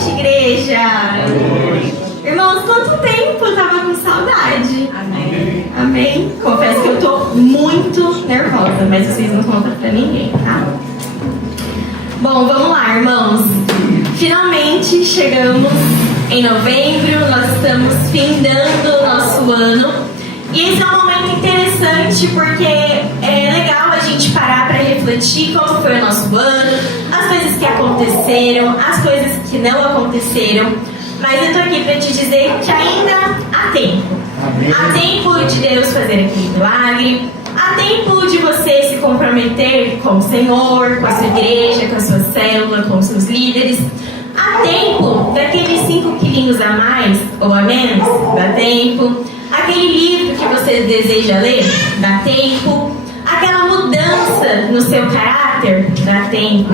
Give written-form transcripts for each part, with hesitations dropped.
noite, igreja! Irmãos, quanto tempo? Eu tava com saudade. Amém? Confesso que eu tô muito nervosa, mas vocês não contam pra ninguém, tá? Bom, vamos lá, irmãos. Finalmente chegamos em novembro, nós estamos findando o nosso ano. E esse é um momento interessante porque é legal a gente parar para refletir como foi o nosso ano, as coisas que aconteceram, as coisas que não aconteceram. Mas eu tô aqui para te dizer que ainda há tempo. Amém. Há tempo de Deus fazer aquele milagre. Há tempo de você se comprometer com o Senhor, com a sua igreja, com a sua célula, com os seus líderes. Há tempo daqueles 5 quilinhos a mais ou a menos? Dá tempo. Aquele livro que você deseja ler? Dá tempo. Aquela mudança no seu caráter? Dá tempo.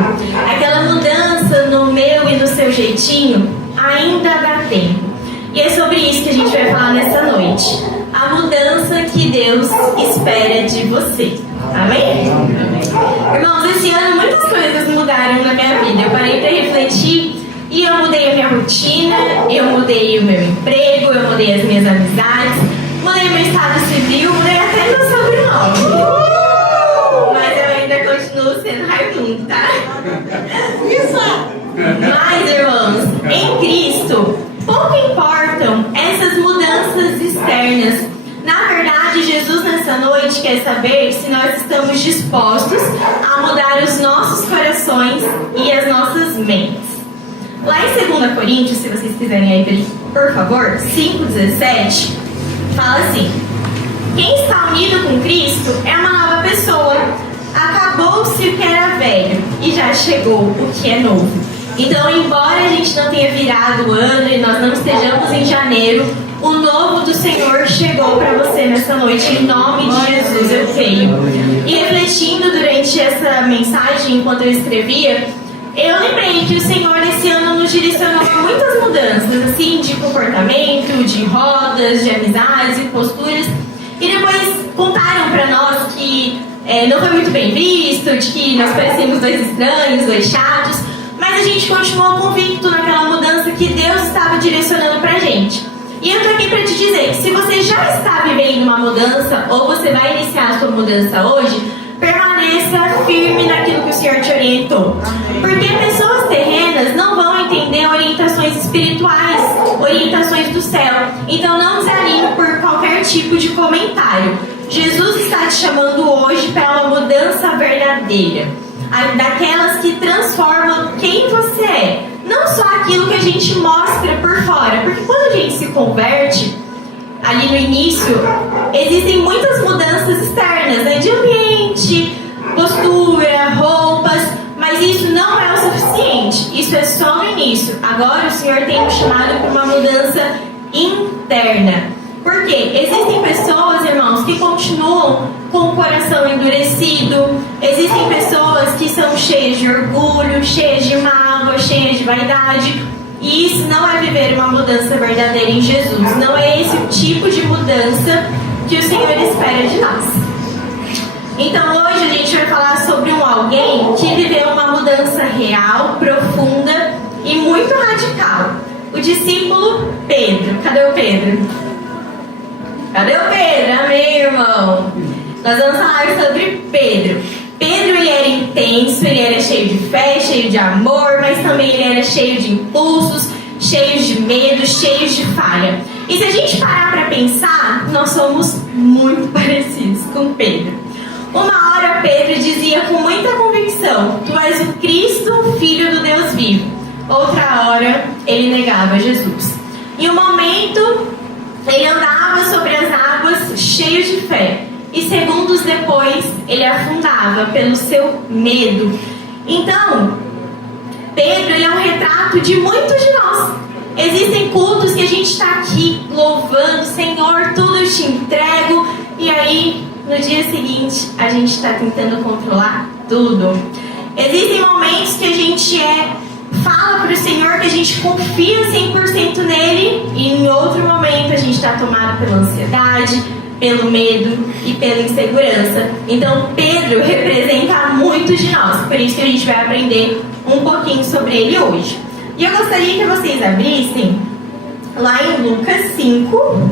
Aquela mudança no meu e no seu jeitinho? Ainda dá tempo. E é sobre isso que a gente vai falar nessa noite. A mudança que Deus espera de você. Amém? Irmãos, esse ano muitas coisas mudaram na minha vida. Eu parei para refletir e eu mudei a minha rotina, eu mudei o meu emprego, eu mudei as minhas amizades, mudei meu estado civil, mudei até meu sobrenome. Mas eu ainda continuo sendo Raimundo, tá? Mas, irmãos, em Cristo, pouco importam essas mudanças externas. Na verdade, Jesus nessa noite quer saber se nós estamos dispostos a mudar os nossos corações e as nossas mentes. Lá em 2 Coríntios, se vocês quiserem abrir, por favor, 5,17, fala assim: quem está unido com Cristo é uma nova pessoa. Acabou-se o que era velho e já chegou o que é novo. Então, embora a gente não tenha virado o ano e nós não estejamos em janeiro, o novo do Senhor chegou para você nessa noite, em nome de Jesus, eu creio. E refletindo durante essa mensagem, enquanto eu escrevia, eu lembrei que o Senhor esse ano nos direcionou a muitas mudanças, assim, de comportamento, de rodas, de amizades e posturas. E depois contaram para nós que não foi muito bem visto, de que nós parecíamos dois estranhos, dois chatos, mas a gente continuou convicto naquela mudança que Deus estava direcionando pra gente. E eu tô aqui para te dizer que se você já está vivendo uma mudança ou você vai iniciar a sua mudança hoje, permaneça firme naquilo que o Senhor te orientou. Porque pessoas terrenas não vão entender orientações espirituais, orientações do céu. Então não desanime por qualquer tipo de comentário. Jesus está te chamando hoje para uma mudança verdadeira, daquelas que transformam quem você é, não só aquilo que a gente mostra por fora. Porque quando a gente se converte, ali no início, existem muitas mudanças externas, né? De ambiente, postura, roupas, mas isso não é o suficiente. Isso é só no início. Agora o Senhor tem nos chamado para uma mudança interna. Por quê? Existem pessoas, irmãos, que continuam com o coração endurecido. Existem pessoas que são cheias de orgulho, cheias de mágoa, cheias de vaidade. E isso não é viver uma mudança verdadeira em Jesus. Não é esse o tipo de mudança que o Senhor espera de nós. Então hoje a gente vai falar sobre alguém que viveu uma mudança real, profunda e muito radical. O discípulo Pedro. Cadê o Pedro? Cadê o Pedro? Amém, irmão? Nós vamos falar sobre Pedro. Pedro, ele era intenso, ele era cheio de fé, cheio de amor, mas também ele era cheio de impulsos, cheio de medo, cheio de falha. E se a gente parar para pensar, nós somos muito parecidos com Pedro. Uma hora Pedro dizia com muita convicção: tu és o Cristo, Filho do Deus vivo. Outra hora ele negava Jesus. Em um momento ele andava sobre as águas cheio de fé. E segundos depois, ele afundava pelo seu medo. Então, Pedro, ele é um retrato de muitos de nós. Existem cultos que a gente está aqui louvando: Senhor, tudo eu te entrego. E aí, no dia seguinte, a gente está tentando controlar tudo. Existem momentos que a gente fala para o Senhor que a gente confia 100% nele. E em outro momento, a gente está tomado pela ansiedade, pelo medo e pela insegurança. Então Pedro representa muitos de nós, por isso que a gente vai aprender um pouquinho sobre ele hoje. E eu gostaria que vocês abrissem lá em Lucas 5.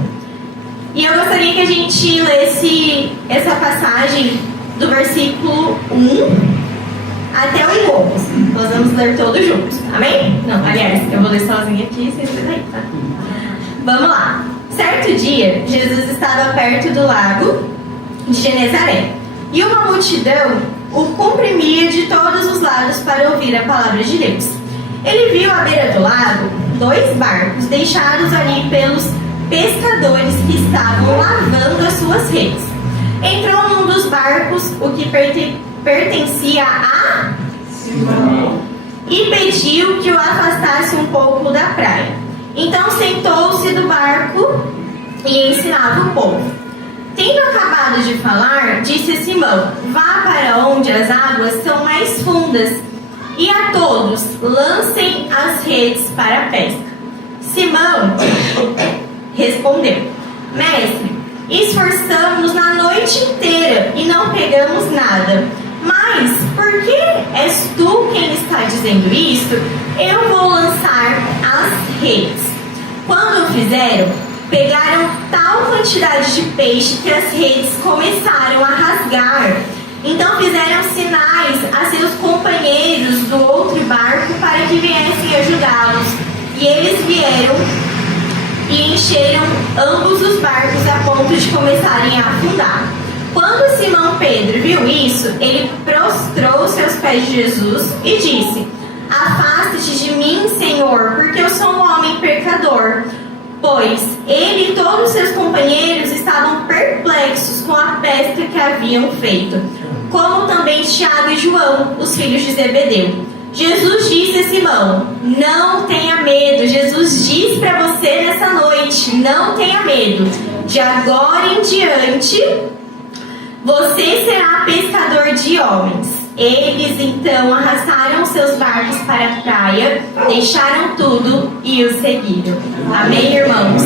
E eu gostaria que a gente lesse essa passagem do versículo 1 até o 11. Nós vamos ler todos juntos, amém? Não, aliás, eu vou ler sozinha aqui, vocês aí, tá? Vamos lá. Certo dia, Jesus estava perto do lago de Genezaré. E uma multidão o comprimia de todos os lados para ouvir a palavra de Deus. Ele viu à beira do lago 2 barcos deixados ali pelos pescadores que estavam lavando as suas redes. Entrou num dos barcos, o que pertencia a Simão, e pediu que o afastasse um pouco da praia. Então sentou-se do barco e ensinava o povo. Tendo acabado de falar, disse a Simão: vá para onde as águas são mais fundas, e a todos lancem as redes para a pesca. Simão respondeu: mestre, esforçamos-nos na noite inteira e não pegamos nada. Mas, por que és tu quem está dizendo isto? Eu vou lançar as redes. Quando o fizeram, pegaram tal quantidade de peixe que as redes começaram a rasgar. Então fizeram sinais a seus companheiros do outro barco para que viessem ajudá-los. E eles vieram e encheram ambos os barcos a ponto de começarem a afundar. Quando Simão Pedro viu isso, ele prostrou-se aos pés de Jesus e disse: afaste-te de mim, Senhor, porque eu sou um homem pecador. Pois ele e todos seus companheiros estavam perplexos com a pesca que haviam feito, como também Tiago e João, os filhos de Zebedeu. Jesus disse a Simão: não tenha medo. Jesus diz para você nessa noite: não tenha medo. De agora em diante, você será pescador de homens. Eles então arrastaram seus barcos para a praia, deixaram tudo e o seguiram. Amém, irmãos?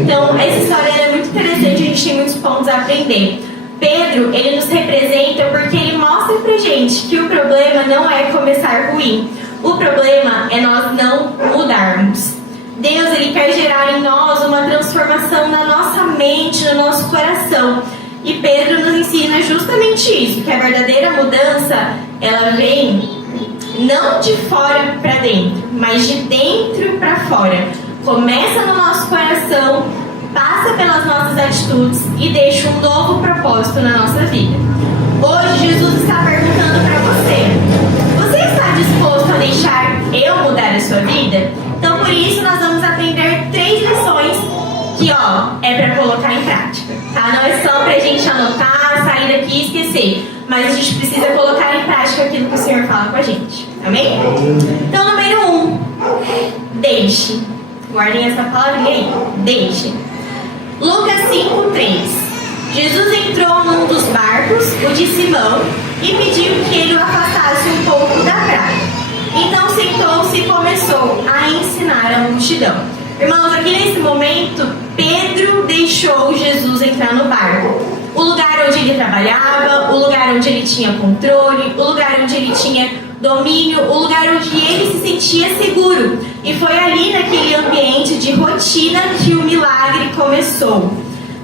Então, essa história é muito interessante, a gente tem muitos pontos a aprender. Pedro, ele nos representa porque ele mostra pra gente que o problema não é começar ruim. O problema é nós não mudarmos. Deus, ele quer gerar em nós uma transformação na nossa mente, no nosso coração. E Pedro nos ensina justamente isso, que a verdadeira mudança, ela vem não de fora para dentro, mas de dentro para fora. Começa no nosso coração, passa pelas nossas atitudes e deixa um novo propósito na nossa vida. Hoje Jesus está perguntando para você: você está disposto a deixar eu mudar a sua vida? Então por isso nós vamos aprender 3 lições que é para colocar em prática, tá? Não é só pra gente anotar, sair daqui e esquecer, mas a gente precisa colocar em prática aquilo que o Senhor fala com a gente, amém? Então número 1, deixe. Guardem essa palavrinha aí, deixe. Lucas 5:3. Jesus entrou num dos barcos, o de Simão, e pediu que ele o afastasse um pouco da praia. Então sentou-se e começou a ensinar a multidão. Irmãos, aqui nesse momento, Pedro deixou Jesus entrar no barco. O lugar onde ele trabalhava, o lugar onde ele tinha controle, o lugar onde ele tinha domínio, o lugar onde ele se sentia seguro. E foi ali naquele ambiente de rotina que o milagre começou.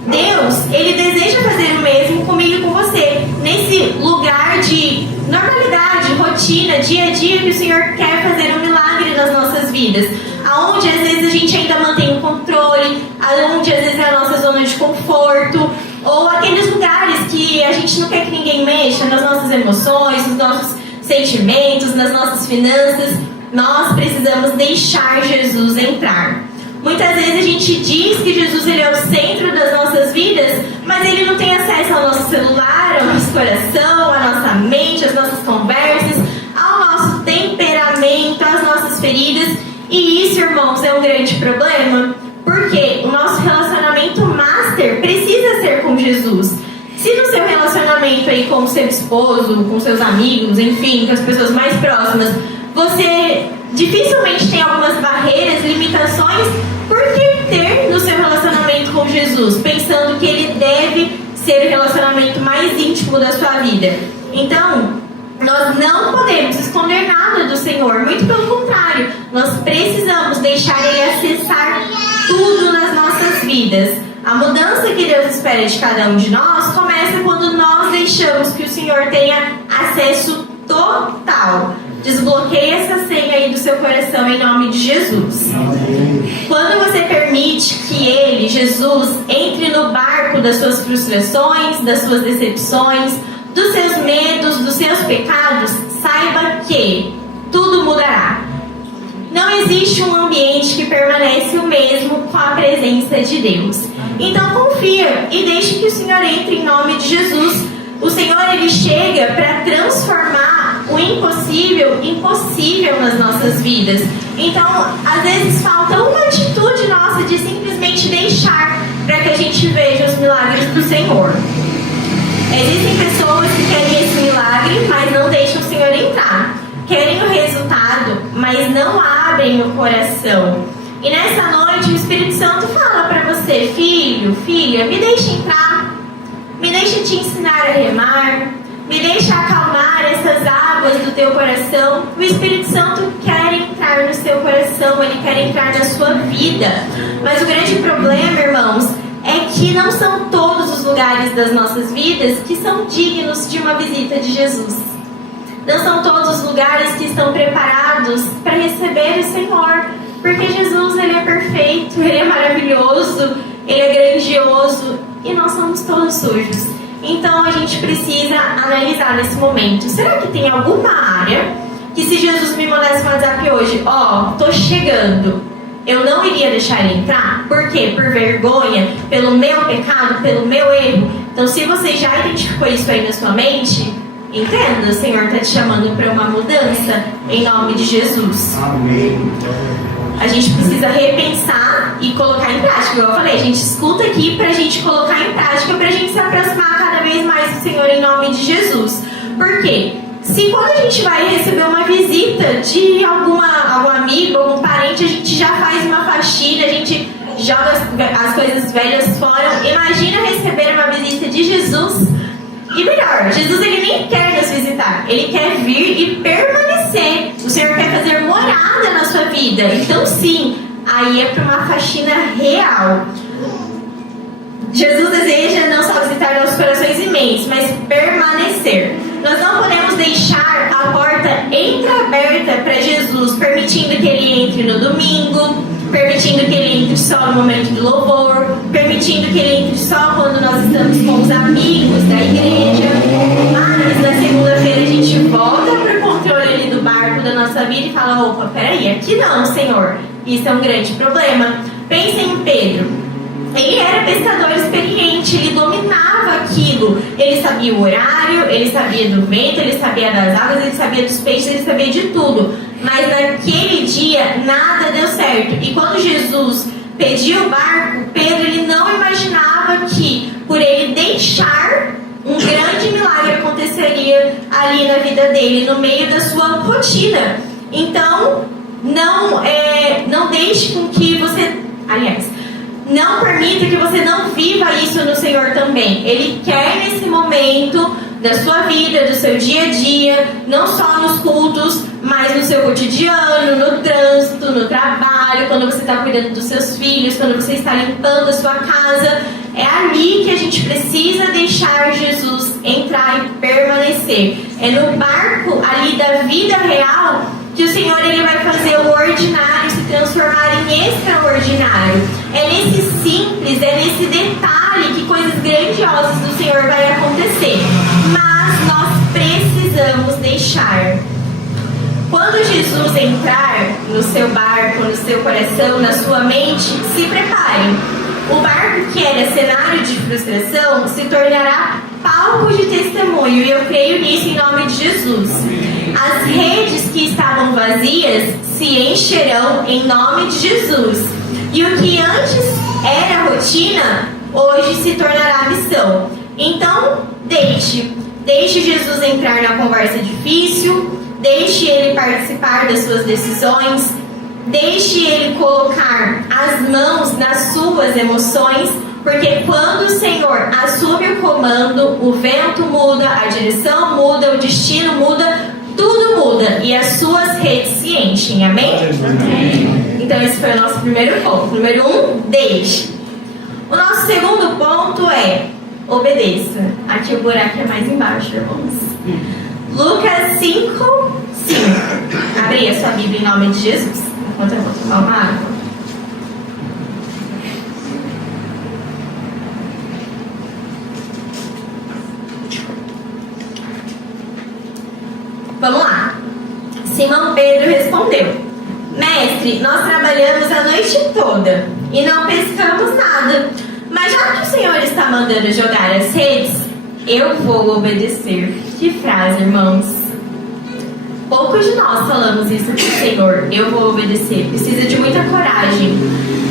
Deus, ele deseja fazer o mesmo comigo e com você. Nesse lugar de normalidade, rotina, dia a dia, que o Senhor quer fazer um milagre nas nossas vidas. Aonde às vezes a gente ainda mantém o controle, aonde às vezes é a nossa zona de conforto, ou aqueles lugares que a gente não quer que ninguém mexa nas nossas emoções, nos nossos sentimentos, nas nossas finanças. Nós precisamos deixar Jesus entrar. Muitas vezes a gente diz que Jesus, ele é o centro das nossas vidas, mas ele não tem acesso ao nosso celular, ao nosso coração, à nossa mente, às nossas conversas, ao nosso temperamento, às nossas feridas. E isso, irmãos, é um grande problema, porque o nosso relacionamento master precisa ser com Jesus. Se no seu relacionamento aí com o seu esposo, com seus amigos, enfim, com as pessoas mais próximas, você dificilmente tem algumas barreiras, limitações, por que ter no seu relacionamento com Jesus, pensando que ele deve ser o relacionamento mais íntimo da sua vida? Então, Nós não podemos esconder nada do Senhor, muito pelo contrário, nós precisamos deixar Ele acessar tudo nas nossas vidas. A mudança que Deus espera de cada um de nós começa quando nós deixamos que o Senhor tenha acesso total. Desbloqueie essa senha aí do seu coração em nome de Jesus. Quando você permite que Ele, Jesus, entre no barco das suas frustrações, das suas decepções, dos seus medos, dos seus pecados, saiba que tudo mudará. Não existe um ambiente que permanece o mesmo com a presença de Deus. Então confia e deixe que o Senhor entre em nome de Jesus. O Senhor, Ele chega para transformar o impossível nas nossas vidas. Então, às vezes falta uma atitude nossa de simplesmente deixar para que a gente veja os milagres do Senhor. Existem pessoas que querem esse milagre, mas não deixam o Senhor entrar. Querem o resultado, mas não abrem o coração. E nessa noite o Espírito Santo fala para você: filho, filha, me deixa entrar. Me deixa te ensinar a remar. Me deixa acalmar essas águas do teu coração. O Espírito Santo quer entrar no seu coração. Ele quer entrar na sua vida. Mas o grande problema, irmãos, é que não são todos os lugares das nossas vidas que são dignos de uma visita de Jesus. Não são todos os lugares que estão preparados para receber o Senhor. Porque Jesus, Ele é perfeito, Ele é maravilhoso, Ele é grandioso e nós somos todos sujos. Então a gente precisa analisar nesse momento: será que tem alguma área que, se Jesus me mandasse um WhatsApp hoje, tô chegando, eu não iria deixar Ele entrar? Por quê? Por vergonha, pelo meu pecado, pelo meu erro. Então, se você já identificou isso aí na sua mente, entenda, o Senhor está te chamando para uma mudança em nome de Jesus. Amém. A gente precisa repensar e colocar em prática. Igual eu falei, a gente escuta aqui pra gente colocar em prática, pra gente se aproximar cada vez mais do Senhor em nome de Jesus. Por quê? Se quando a gente vai receber uma visita de algum amigo, algum parente, a gente já faz uma faxina, a gente joga as coisas velhas fora. Imagina receber uma visita de Jesus. E melhor, Jesus, Ele nem quer nos visitar, Ele quer vir e permanecer. O Senhor quer fazer morada na sua vida. Então sim, aí é para uma faxina real. Jesus deseja não só visitar nossos corações e mentes, mas permanecer. Nós não podemos deixar a porta entreaberta para Jesus, permitindo que Ele entre no domingo, permitindo que Ele entre só no momento do louvor, permitindo que Ele entre só quando nós estamos com os amigos da igreja. Mas na segunda-feira a gente volta para o controle ali do barco da nossa vida e fala: opa, peraí, aqui não, Senhor. Isso é um grande problema. Pensem em Pedro. Ele era pescador experiente, ele dominava aquilo. Ele sabia o horário, ele sabia do vento, ele sabia das águas, ele sabia dos peixes, ele sabia de tudo. Mas naquele dia nada deu certo. E quando Jesus pediu o barco, Pedro, ele não imaginava que por ele deixar, um grande milagre aconteceria ali na vida dele, no meio da sua rotina. Então, não deixe com que você... não permita que você não viva isso no Senhor também. Ele quer nesse momento da sua vida, do seu dia a dia, não só nos cultos, mas no seu cotidiano, no trânsito, no trabalho, quando você está cuidando dos seus filhos, quando você está limpando a sua casa. É ali que a gente precisa deixar Jesus entrar e permanecer. É no barco ali da vida real que o Senhor, Ele vai fazer o ordinário se transformar em extraordinário. É nesse simples, é nesse detalhe que coisas grandiosas do Senhor vai acontecer. Mas nós precisamos deixar. Quando Jesus entrar no seu barco, no seu coração, na sua mente, se prepare. O barco que era cenário de frustração se tornará palco de testemunho, e eu creio nisso em nome de Jesus. As redes que estavam vazias se encherão em nome de Jesus. E o que antes era rotina, hoje se tornará missão. Então, deixe Jesus entrar na conversa difícil, deixe Ele participar das suas decisões, deixe Ele colocar as mãos nas suas emoções, Porque quando o Senhor assume o comando, o vento muda, a direção muda, o destino muda, tudo muda e as suas redes se enchem. Amém? Amém. Então esse foi o nosso primeiro ponto. Número 1, deixe. O nosso segundo ponto é obedeça. Aqui o buraco é mais embaixo, irmãos. Lucas 5. Abri a sua Bíblia em nome de Jesus. Enquanto eu vou tomar uma água. Vamos lá. Simão Pedro respondeu: Mestre, nós trabalhamos a noite toda e não pescamos nada. Mas já que o Senhor está mandando jogar as redes, eu vou obedecer. Que frase, irmãos. Poucos de nós falamos isso para o Senhor. Eu vou obedecer. Precisa de muita coragem.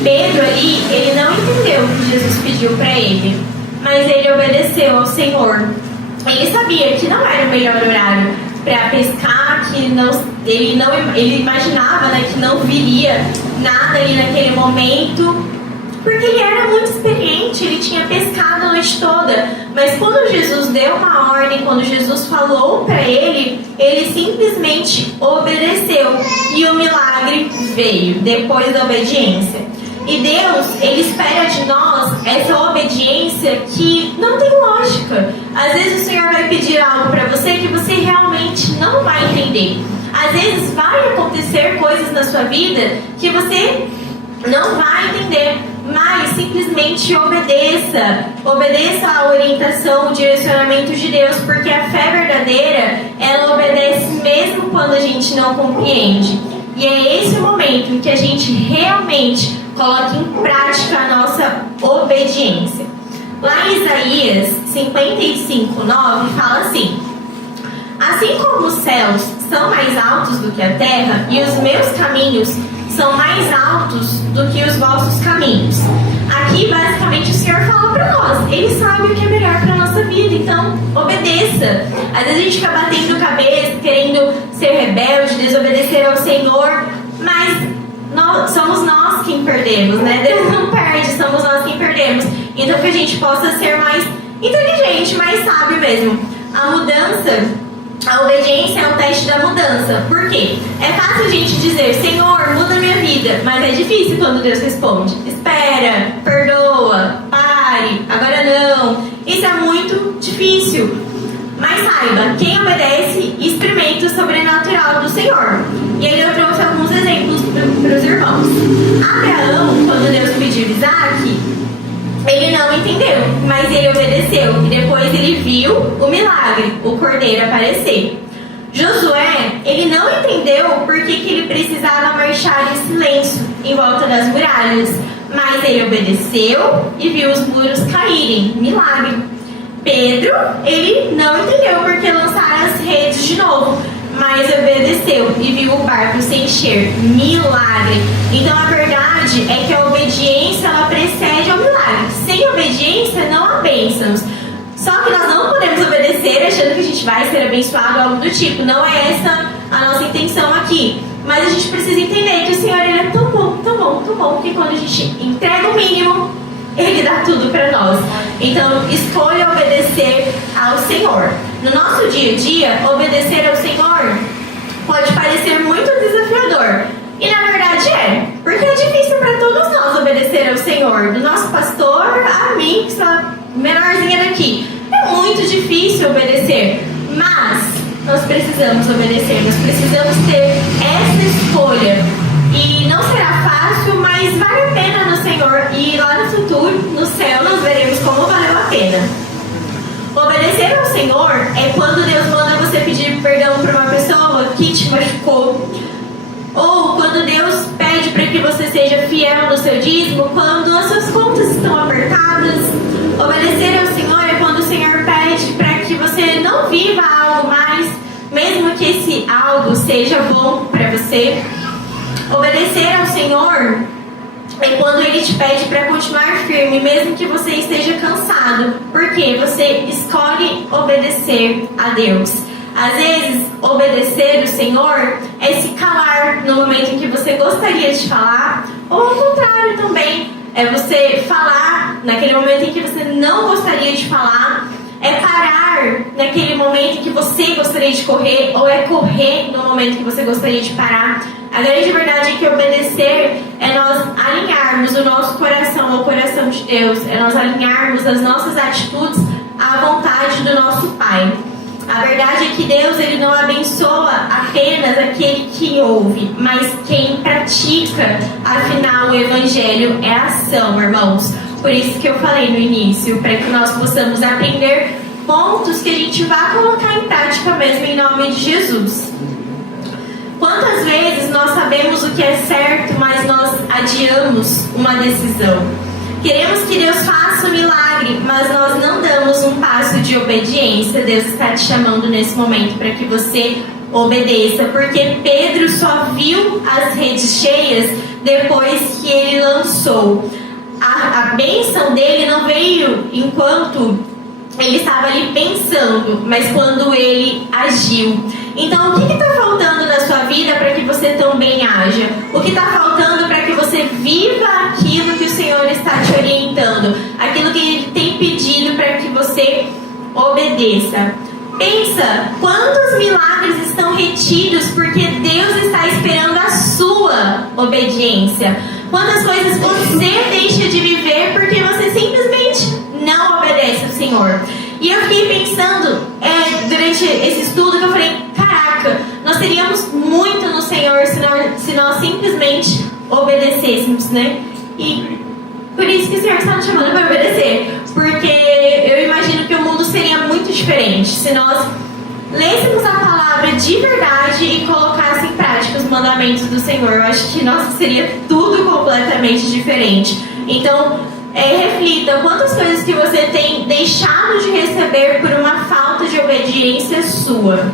Pedro ali, ele não entendeu o que Jesus pediu para ele, mas ele obedeceu ao Senhor. Ele sabia que não era o melhor horário para pescar, que ele imaginava, né, que não viria nada ali naquele momento, porque ele era muito experiente, ele tinha pescado a noite toda. Mas quando Jesus deu uma ordem, quando Jesus falou para ele, ele simplesmente obedeceu e o milagre veio depois da obediência. E Deus, Ele espera de nós essa obediência que não tem lógica. Às vezes o Senhor vai pedir algo para você que você realmente não vai entender. Às vezes vai acontecer coisas na sua vida que você não vai entender, mas simplesmente obedeça. Obedeça à orientação, o direcionamento de Deus, porque a fé verdadeira, ela obedece mesmo quando a gente não compreende. E é esse o momento em que a gente realmente coloca em prática a nossa obediência. Lá em Isaías 55:9 fala assim: Assim como os céus são mais altos do que a terra, e os meus caminhos são mais altos do que os vossos caminhos. Aqui, basicamente, o Senhor fala para nós. Ele sabe o que é melhor para a nossa vida, então obedeça. Às vezes a gente fica batendo cabeça, querendo ser rebelde, desobedecer ao Senhor, mas somos nós quem perdemos, né? Deus não perde, somos nós quem perdemos. Então que a gente possa ser mais inteligente, mais sábio mesmo. A mudança, a obediência é um teste da mudança. Por quê? É fácil a gente dizer: Senhor, muda minha vida. Mas é difícil quando Deus responde: espera, perdoa, pare, agora não. Isso é muito difícil. Mas saiba, quem obedece experimenta o sobrenatural do Senhor. E aí eu trouxe alguns exemplos para os irmãos. Abraão, quando Deus pediu Isaac, ele não entendeu, mas ele obedeceu. E depois ele viu o milagre, o cordeiro aparecer. Josué, ele não entendeu por que ele precisava marchar em silêncio em volta das muralhas, mas ele obedeceu e viu os muros caírem. Milagre. Pedro, ele não entendeu porque lançaram as redes de novo, mas obedeceu e viu o barco se encher. Milagre. Então a verdade é que a obediência, ela precede ao milagre. Sem obediência não há bênçãos. Só que nós não podemos obedecer achando que a gente vai ser abençoado, algo do tipo. Não é essa a nossa intenção aqui. Mas a gente precisa entender que o Senhor, ele é tão bom, tão bom, tão bom, que quando a gente entrega o mínimo, Ele dá tudo para nós. Então, escolha obedecer ao Senhor. No nosso dia a dia, obedecer ao Senhor pode parecer muito desafiador. E na verdade é. Porque é difícil para todos nós obedecer ao Senhor. Do nosso pastor a mim, que sou a menorzinha daqui. É muito difícil obedecer. Mas nós precisamos obedecer. Nós precisamos ter essa escolha. E não será fácil, mas vale a pena no Senhor. E lá no futuro, no céu, nós veremos como valeu a pena. Obedecer ao Senhor é quando Deus manda você pedir perdão para uma pessoa que te machucou. Ou quando Deus pede para que você seja fiel no seu dízimo, quando as suas contas estão apertadas. Obedecer ao Senhor é quando o Senhor pede para que você não viva algo mais, mesmo que esse algo seja bom para você. Obedecer ao Senhor é quando Ele te pede para continuar firme, mesmo que você esteja cansado, porque você escolhe obedecer a Deus. Às vezes, obedecer o Senhor é se calar no momento em que você gostaria de falar, ou ao contrário também, é você falar naquele momento em que você não gostaria de falar, é parar naquele momento em que você gostaria de correr, ou é correr no momento que você gostaria de parar. A grande verdade é que obedecer é nós alinharmos o nosso coração ao coração de Deus, é nós alinharmos as nossas atitudes à vontade do nosso Pai. A verdade é que Deus, Ele não abençoa apenas aquele que ouve, mas quem pratica. Afinal, o Evangelho é ação, irmãos. Por isso que eu falei no início, para que nós possamos aprender pontos que a gente vai colocar em prática mesmo em nome de Jesus. Quantas vezes nós sabemos o que é certo, mas nós adiamos uma decisão? Queremos que Deus faça um milagre, mas nós não damos um passo de obediência. Deus está te chamando nesse momento para que você obedeça, porque Pedro só viu as redes cheias depois que ele lançou. A bênção dele não veio enquanto ele estava ali pensando, mas quando ele agiu. Então, o que está faltando na sua vida para que você também haja? O que está faltando para que você viva aquilo que o Senhor está te orientando? Aquilo que Ele tem pedido para que você obedeça. Pensa, quantos milagres estão retidos porque Deus está esperando a sua obediência? Quantas coisas você deixa de viver porque você simplesmente não obedece ao Senhor? E eu fiquei pensando, durante esse estudo, que eu falei, caraca, nós teríamos muito no Senhor se nós simplesmente obedecêssemos, né? E por isso que o Senhor está nos chamando para obedecer. Porque eu imagino que o mundo seria muito diferente se nós lêssemos a palavra de verdade e colocassem em prática os mandamentos do Senhor. Eu acho que, nossa, seria tudo completamente diferente. Então, reflita quantas coisas que você tem deixado de receber por uma falta de obediência sua.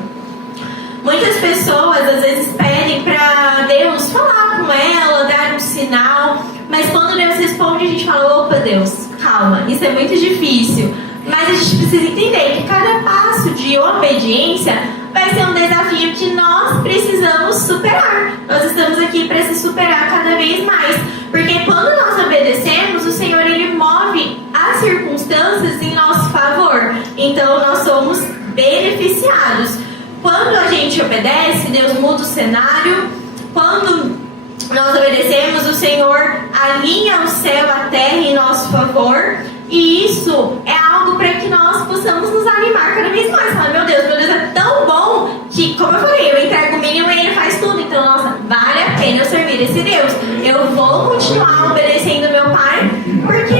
Muitas pessoas às vezes pedem para Deus falar com ela, dar um sinal, mas quando Deus responde a gente fala, opa Deus, calma, isso é muito difícil. Mas a gente precisa entender que cada passo de obediência vai ser um desafio que nós precisamos superar. Nós estamos aqui para se superar cada vez mais. Porque quando nós obedecemos, o Senhor Ele move as circunstâncias em nosso favor. Então nós somos beneficiados. Quando a gente obedece, Deus muda o cenário. Quando nós obedecemos, o Senhor alinha o céu, a terra em nosso favor. E isso é algo para que nós possamos nos animar cada vez mais. Falar, meu Deus é tão bom que, como eu falei, eu entrego o mínimo e Ele faz tudo. Então, nossa, vale a pena eu servir esse Deus. Eu vou continuar obedecendo meu Pai, porque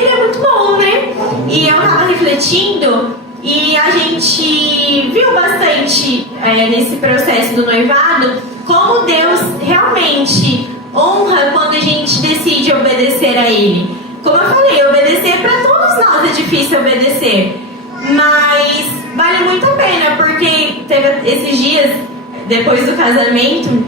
Ele é muito bom, né? E eu estava refletindo e a gente viu bastante nesse processo do noivado como Deus realmente honra quando a gente decide obedecer a Ele. Como eu falei, obedecer para todos nós é difícil obedecer, mas vale muito a pena, porque teve esses dias, depois do casamento,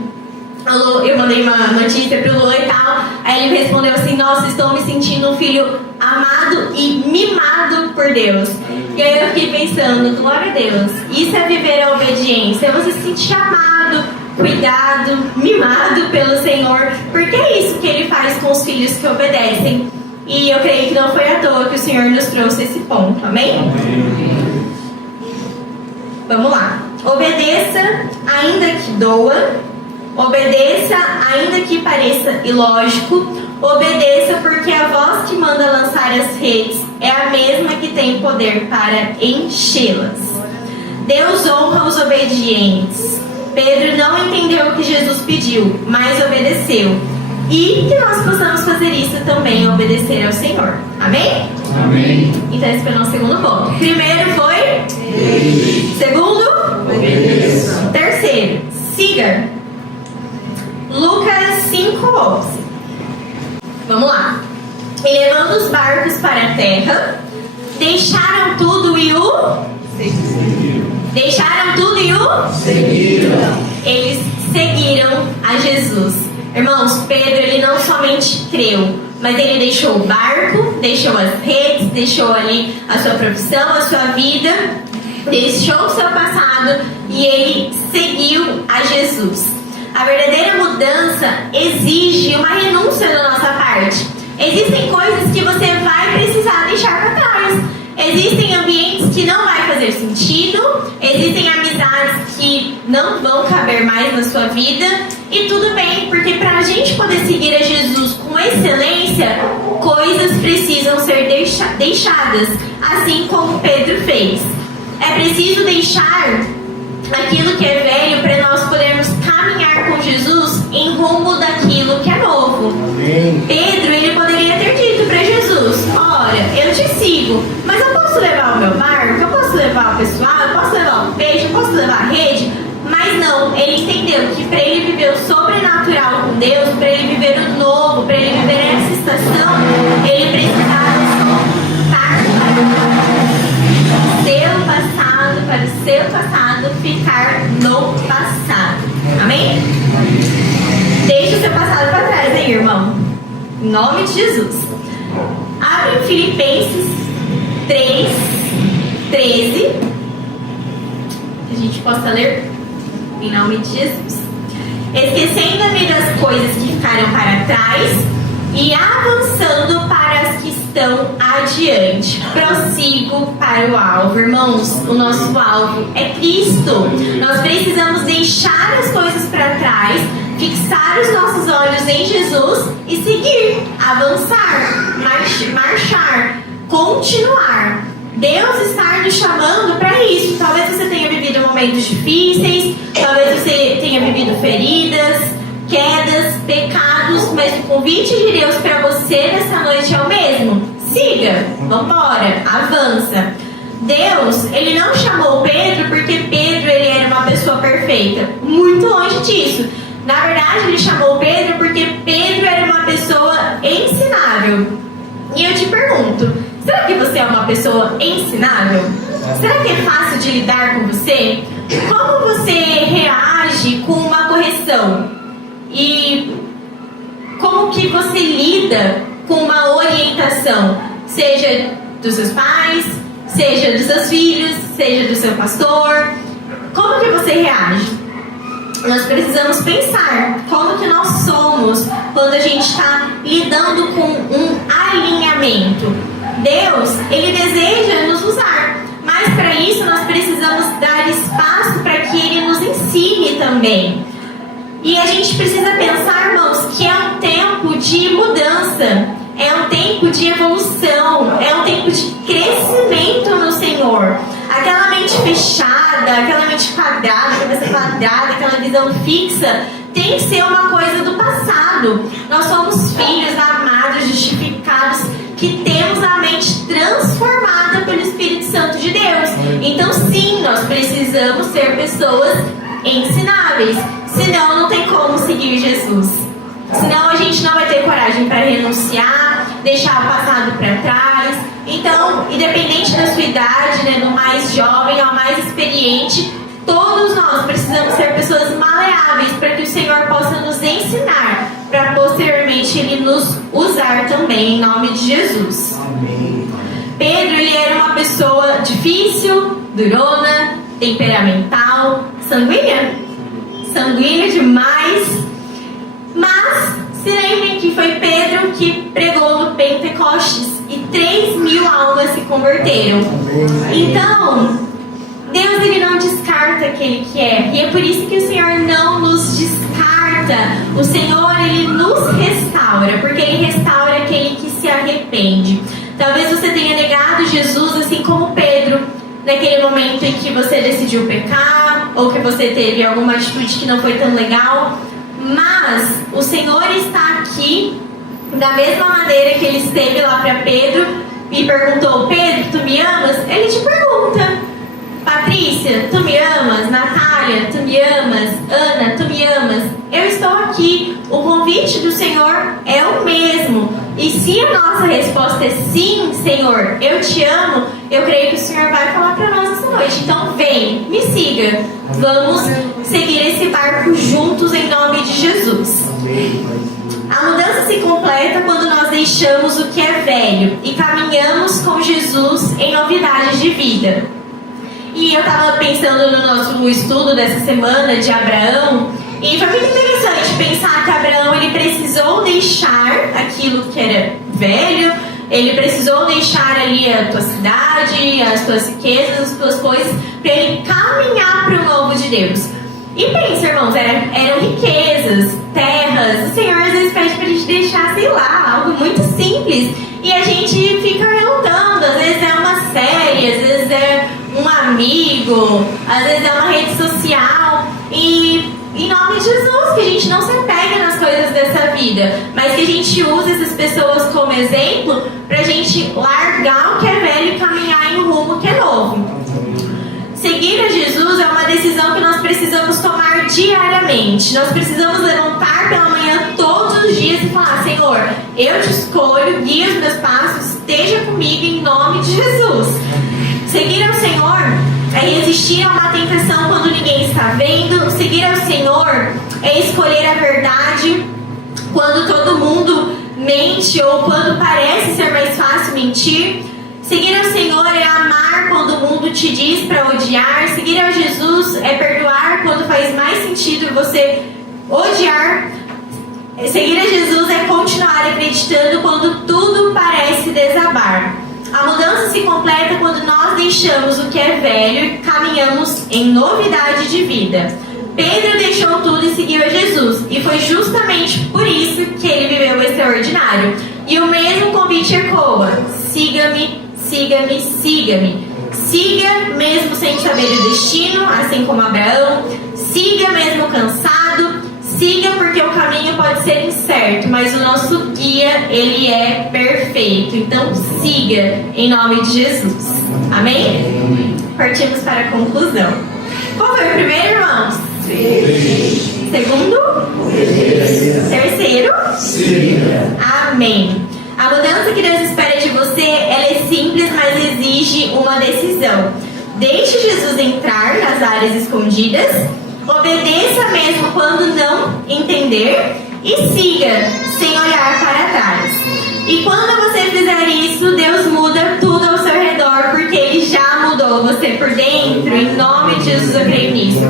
eu mandei uma notícia pro Lula e tal, aí ele respondeu assim, nossa, estou me sentindo um filho amado e mimado por Deus. E aí eu fiquei pensando, glória a Deus, isso é viver a obediência, é você se sentir amado, cuidado, mimado pelo Senhor, porque é isso que Ele faz com os filhos que obedecem. E eu creio que não foi à toa que o Senhor nos trouxe esse ponto, amém? Vamos lá. Obedeça ainda que doa, obedeça ainda que pareça ilógico, obedeça porque a voz que manda lançar as redes é a mesma que tem poder para enchê-las. Deus honra os obedientes. Pedro não entendeu o que Jesus pediu, mas obedeceu. E que nós possamos fazer isso também, obedecer ao Senhor. Amém? Amém. Então esse foi o nosso segundo ponto. Primeiro foi? Segundo? Obedeça. Terceiro, siga. Lucas 5:11. Vamos lá. E levando os barcos para a terra, deixaram tudo e o? Deixaram tudo e o? Seguiram. Eles seguiram a Jesus. Irmãos, Pedro, ele não somente creu, mas ele deixou o barco, deixou as redes, deixou ali a sua profissão, a sua vida, deixou o seu passado e ele seguiu a Jesus. A verdadeira mudança exige uma renúncia da nossa parte. Existem que não vai fazer sentido, existem amizades que não vão caber mais na sua vida, e tudo bem, porque para a gente poder seguir a Jesus com excelência, coisas precisam ser deixadas, assim como Pedro fez. É preciso deixar aquilo que é velho para nós podermos caminhar com Jesus em rumo daquilo que é novo. Amém. Pedro, ele poderia ter dito para Jesus: olha, eu te sigo, mas eu posso levar o meu barco, eu posso levar o pessoal, eu posso levar o peixe, eu posso levar a rede. Mas não, ele entendeu que para ele viver o sobrenatural com Deus, para ele viver o novo, para ele viver essa estação, ele precisava soltar para o seu passado ficar no passado. Amém? Deixe o seu passado para trás aí, irmão. Em nome de Jesus. Abre em Filipenses 3:13. Que a gente possa ler. Em nome de Jesus. Esquecendo-me das coisas que ficaram para trás e avançando para as que estão adiante. Prossigo para o alvo. Irmãos, o nosso alvo é Cristo. Nós precisamos deixar as coisas para trás, fixar os nossos olhos em Jesus e seguir, avançar, marchar, continuar. Deus está nos chamando para isso. Talvez você tenha vivido momentos difíceis, talvez você tenha vivido feridas, quedas, pecados, mas o convite de Deus para você nessa noite é o mesmo. Siga, vambora, avança. Deus, ele não chamou Pedro porque Pedro ele era uma pessoa perfeita. Muito longe disso. Na verdade, ele chamou Pedro porque Pedro era uma pessoa ensinável. E eu te pergunto, será que você é uma pessoa ensinável? Será que é fácil de lidar com você? Como você reage com uma correção? E como que você lida com uma orientação? Seja dos seus pais, seja dos seus filhos, seja do seu pastor. Como que você reage? Nós precisamos pensar como que nós somos quando a gente está lidando com um alinhamento. Deus, ele deseja nos usar, mas para isso nós precisamos dar espaço para que ele nos ensine também. E a gente precisa pensar, irmãos, que é um tempo de mudança, é um tempo de evolução, é um tempo de crescimento no Senhor. Aquela mente fechada, aquela mente quadrada, cabeça quadrada, aquela visão fixa, tem que ser uma coisa do passado. Nós somos filhos amados, justificados, que temos a mente transformada pelo Espírito Santo de Deus. Então sim, nós precisamos ser pessoas ensináveis. Senão não tem como seguir Jesus. Senão a gente não vai ter coragem para renunciar, deixar o passado para trás. Então, independente da sua idade, né, do mais jovem ao mais experiente, todos nós precisamos ser pessoas maleáveis para que o Senhor possa nos ensinar, para posteriormente Ele nos usar também, em nome de Jesus. Amém. Pedro, ele era uma pessoa difícil, durona, temperamental, sanguínea demais. Mas se lembrem que foi Pedro que pregou no Pentecostes e 3.000 almas se converteram. Então, Deus ele não descarta aquele que é. E é por isso que o Senhor não nos descarta. O Senhor ele nos restaura, porque ele restaura aquele que se arrepende. Talvez você tenha negado Jesus assim como Pedro, naquele momento em que você decidiu pecar, ou que você teve alguma atitude que não foi tão legal. Mas o Senhor está aqui da mesma maneira que ele esteve lá para Pedro e perguntou: Pedro, tu me amas? Ele te pergunta: Patrícia, tu me amas? Natália, tu me amas? Ana, tu me amas? Eu estou aqui. O convite do Senhor é o mesmo. E se a nossa resposta é sim, Senhor, eu te amo, eu creio que o Senhor vai falar para nós essa noite. Então vem, me siga. Vamos seguir esse barco juntos em nome de Jesus. A mudança se completa quando nós deixamos o que é velho e caminhamos com Jesus em novidades de vida. E eu estava pensando no nosso estudo dessa semana de Abraão, e foi muito interessante pensar que Abraão ele precisou deixar aquilo que era velho, Ele precisou deixar ali a tua cidade, as tuas riquezas, as tuas coisas, para ele caminhar para o novo de Deus. E pensa, irmãos, eram riquezas, terras. O Senhor às vezes pede pra gente deixar, sei lá, algo muito simples. E a gente fica relutando. Às vezes é uma série, às vezes é um amigo, às vezes é uma rede social. E em nome de Jesus, que a gente não se apega nas coisas dessa vida, mas que a gente use essas pessoas como exemplo pra gente largar o que é velho e caminhar em um rumo que é novo. Seguir a Jesus é uma decisão que nós precisamos tomar diariamente. Nós precisamos levantar pela manhã todos os dias e falar: Senhor, eu te escolho, guia os meus passos, esteja comigo em nome de Jesus. Seguir ao Senhor é resistir a uma tentação quando ninguém está vendo. Seguir ao Senhor é escolher a verdade quando todo mundo mente ou quando parece ser mais fácil mentir. Seguir ao Senhor é amar quando o mundo te diz para odiar. Seguir a Jesus é perdoar quando faz mais sentido você odiar. Seguir a Jesus é continuar acreditando quando tudo parece desabar. A mudança se completa quando nós deixamos o que é velho e caminhamos em novidade de vida. Pedro deixou tudo e seguiu a Jesus, e foi justamente por isso que ele viveu o extraordinário. E o mesmo convite ecoa: siga-me, siga-me, siga-me. Siga mesmo sem saber o destino, assim como Abraão. Siga mesmo cansado. Siga porque o caminho pode ser incerto, mas o nosso guia, ele é perfeito. Então siga em nome de Jesus. Amém? Partimos para a conclusão. Qual foi o primeiro, irmãos? Segundo? Terceiro? Amém. A mudança que Deus espera de você, ela é simples, mas exige uma decisão. Deixe Jesus entrar nas áreas escondidas, obedeça mesmo quando não entender e siga sem olhar para trás. E quando você fizer isso, Deus muda tudo ao seu redor, porque Ele já mudou você por dentro. Em nome de Jesus eu creio nisso.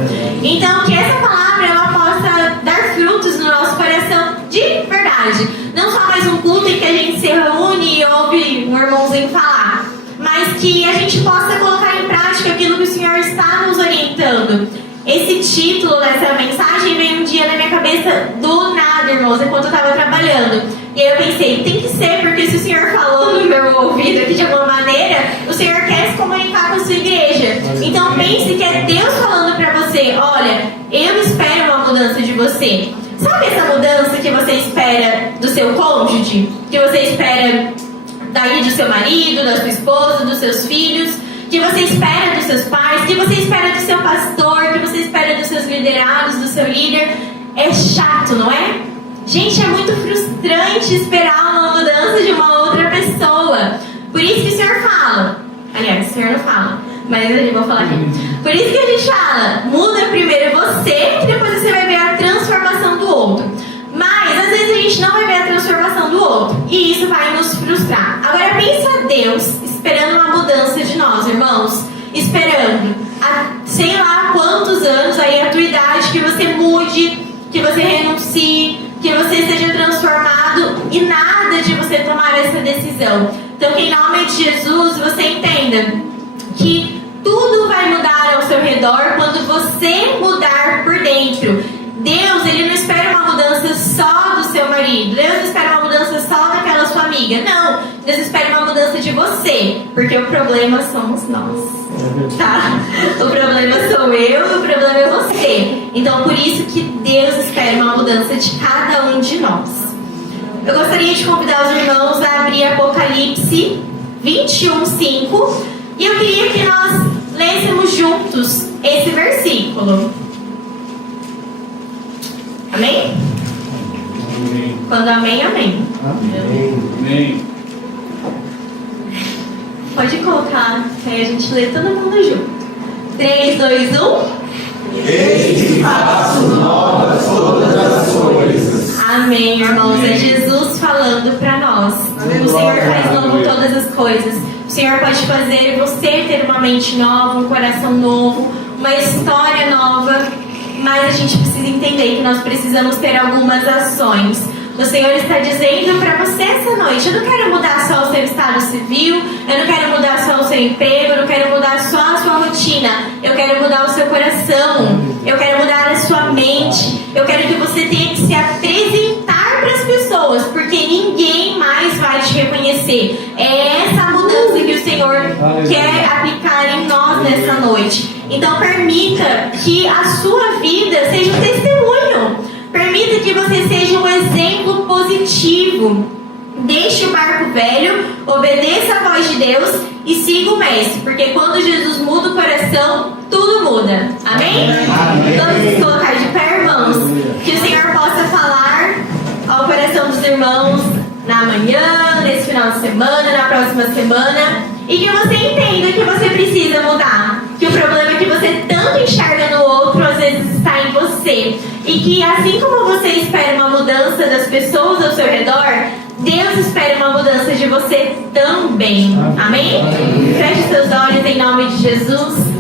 Então que essa palavra ela possa dar frutos no nosso coração de verdade. Não só mais um culto em que a gente se reúne e ouve um irmãozinho falar, mas que a gente possa colocar em prática aquilo que o Senhor está nos orientando. Esse título dessa mensagem veio um dia na minha cabeça do nada, irmãos, enquanto eu estava trabalhando. E aí eu pensei, tem que ser, porque se o Senhor falou no meu ouvido aqui de alguma maneira, o Senhor quer se comunicar com a sua igreja. Então pense que é Deus falando para você: olha, eu espero uma mudança de você. Sabe essa mudança que você espera do seu cônjuge? Que você espera daí do seu marido, da sua esposa, dos seus filhos? Que você espera dos seus pais? Que você espera do seu pastor? Que você espera dos seus liderados, do seu líder? É chato, não é? Gente, é muito frustrante esperar uma mudança de uma outra pessoa. Por isso que o Senhor fala. Aliás, o Senhor não fala, mas eu vou falar aqui. Por isso que a gente fala: muda primeiro você, que depois você vai ver a transformação do outro. Mas às vezes a gente não vai ver a transformação do outro, e isso vai nos frustrar. Agora pensa Deus esperando uma mudança de nós, irmãos. Esperando há sei lá quantos anos aí a tua idade, que você mude, que você renuncie, que você seja transformado, e nada de você tomar essa decisão. Então que em nome de Jesus você entenda que tudo vai mudar ao seu redor quando você mudar por dentro. Deus, Ele não espera uma mudança só do seu marido. Deus não espera uma mudança só daquela sua amiga. Não, Deus espera uma mudança de você, porque o problema somos nós, tá? O problema sou eu, o problema é você. Então por isso que Deus espera uma mudança de cada um de nós. Eu gostaria de convidar os irmãos a abrir Apocalipse 21:5, e eu queria que nós lêssemos juntos esse versículo. Amém? Amém. Quando amém, amém. Amém. Pode colocar, que aí a gente lê todo mundo junto. 3, 2, 1. Eis que faço novas todas as coisas. Amém, irmãos. É Jesus falando para nós. O Senhor faz novo todas as coisas. O Senhor pode fazer você ter uma mente nova, um coração novo, uma história nova. Mas a gente precisa entender que nós precisamos ter algumas ações. O Senhor está dizendo para você essa noite: eu não quero mudar só o seu estado civil, eu não quero mudar só o seu emprego, eu não quero mudar só a sua rotina, eu quero mudar o seu coração, eu quero mudar a sua mente, eu quero que você tenha que se apresentar para as pessoas, porque ninguém mais vai te reconhecer. É essa mudança que o Senhor quer aplicar em nós nessa noite. Então permita que a sua vida seja um testemunho. Permita que você seja um exemplo positivo. Deixe o barco velho, obedeça a voz de Deus e siga o Mestre. Porque quando Jesus muda o coração, tudo muda. Amém? Amém. Vamos nos colocar de pé, irmãos. Que o Senhor possa falar ao coração dos irmãos na manhã, nesse final de semana, na próxima semana. E que você entenda que você precisa mudar. Que o problema que você tanto enxerga no outro, às vezes está em você. E que assim como você espera uma mudança das pessoas ao seu redor, Deus espera uma mudança de você também. Amém? Feche seus olhos em nome de Jesus.